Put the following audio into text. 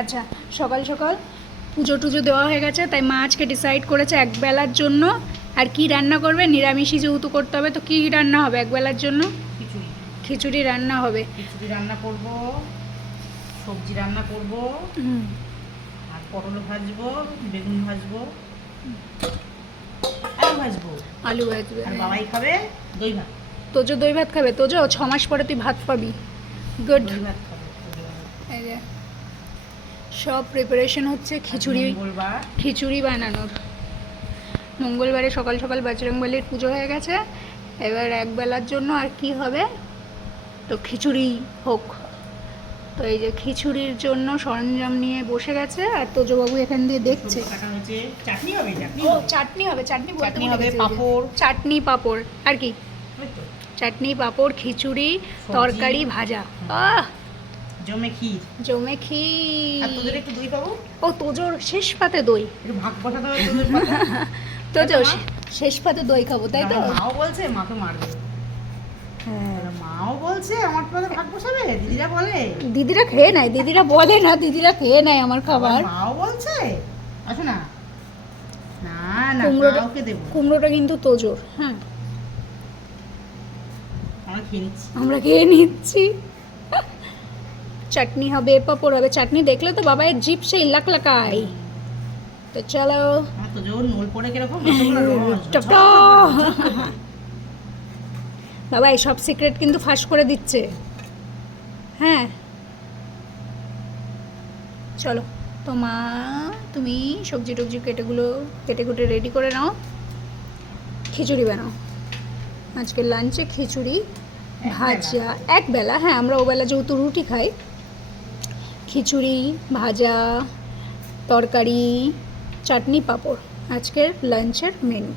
আচ্ছা, সকাল সকাল পুজো টুজো দেওয়া হয়ে গেছে, তাই মা আজকে ডিসাইড করেছে একবেলার জন্য আর কি রান্না করবে। নিরামিষই যেহেতু করতে হবে, তো কি রান্না হবে একবেলার জন্য? খিচুড়ি। খিচুড়ি রান্না হবে। খিচুড়ি রান্না করব, সবজি রান্না করব, আর পটল ভাজবো, বেগুন ভাজবো, আলু ভাজবো। আলু ভাজবে। আর বাবাই খাবে দই ভাত। তোজো দই ভাত খাবে? তোজো 6 মাস পরে তুই ভাত পাবি। গুড। দই ভাত খাবে। এই যে সব প্রিপারেশন হচ্ছে খিচুড়ি, মঙ্গলবার। খিচুড়ি বানানোর। মঙ্গলবারে সকাল সকাল বজরংবলীর পুজো হয়ে গেছে, এবার একবেলার জন্য আর কি হবে, তো খিচুড়ি হোক। তো এই যে খিচুড়ির জন্য সরঞ্জাম নিয়ে বসে গেছে, আর তোজবাবু এখান দিয়ে দেখছে। সবজি কাটা হয়েছে, চাটনি হবে, চাটনি ও হবে। চাটনি হবে, চাটনি বলতে চাটনি ভুলে হবে, গেছি। পাঁপড়। চাটনি পাঁপড় আর কি? ওই তো, চাটনি পাঁপড় খিচুড়ি সবজি। তরকারি ভাজা। আহ জমে ক্ষীর। জমে আর তোদের ক্ষীর। একটু দই পাবো, ও তোজোর শেষ পাতে দই। একটু ভাগ বসাতে হবে তোদের পাতে। তোজো মা? শেষ পাতে দই খাবো, তাই তো? আমার মাও বলছে মাকে মারবে। হ্যাঁ, মাও বলছে আমার পাতে ভাগ বসাবে, দিদিরা বলে। দিদিরা খেয়ে নেয়, দিদিরা বলে না, দিদিরা খেয়ে নেয় আমার আবার খাবার। মাও বলছে। আসো না, না না, কুমড়োটা কাউকে দেবো না। কুমড়োটা কিন্তু তোজোর। হ্যাঁ, আমরা খেয়ে নিচ্ছি। আমরা খেয়ে নিচ্ছি। চাটনি হবে, পাঁপড় হবে। চাটনি দেখলে তো বাবায়ের জিভ সেই লাকাই। তো চলো। আমার তো জোর নোল পড়ে কিরকম এসবগুলো রস, টপ ঝপ করে, ঝপ টপ। করে। বাবা এই সব সিক্রেট কিন্তু ফাঁস করে দিচ্ছে। হ্যাঁ, চলো। তো মা, তুমি সবজি টবজি কেটে কুটে রেডি করে নাও, খিচুড়ি বানাও। আজকে লাঞ্চে খিচুড়ি ভাজা একবেলা। হ্যাঁ, আমরা ওবেলা যেহেতু রুটি খাই, খিচুড়ি ভাজা তরকারি চাটনি পাঁপড় আজকের লাঞ্চের মেনু।